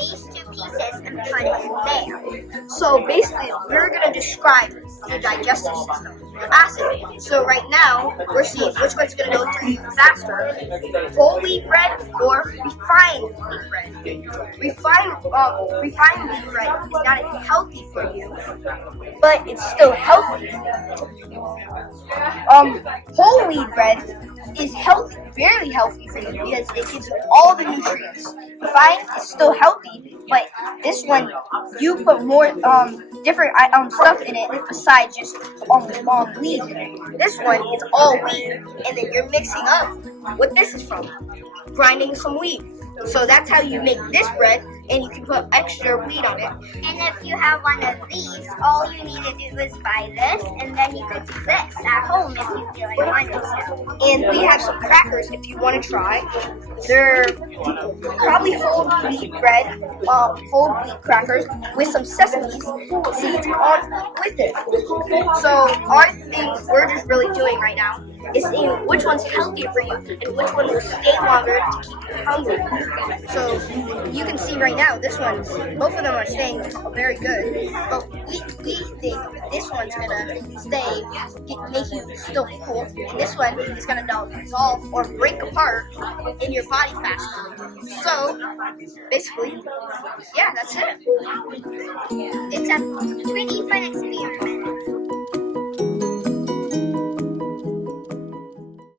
these two pieces and put it there. So basically, we're going to describe your digestive system, your acid. So right now, we're seeing which one's going to go through you faster, whole wheat bread or refined wheat bread. Refined wheat bread is not healthy for you, but it's still healthy. Whole wheat bread is healthy, very healthy for you because it gives you all the nutrients. Refined is still healthy, but this one you put more different stuff in it besides just wheat. This one is all wheat, and then you're mixing up what this is from, grinding some wheat. So that's how you make this bread, and you can put extra wheat on it. And if you have one of these, all you need to do is buy this, and then you could do this at home if you feel like wanting to. And we have some crackers if you want to try. They're probably whole wheat bread, whole wheat crackers with some sesame seeds on with it. So our thing we're just really doing right now is seeing which one's healthier for you and which one will stay longer to keep you hungry. So you can see right now, both of them are staying very good. But we think this one's gonna make you still full, and this one is gonna dissolve or break apart in your body faster. So basically, yeah, that's it. It's a pretty fun experience.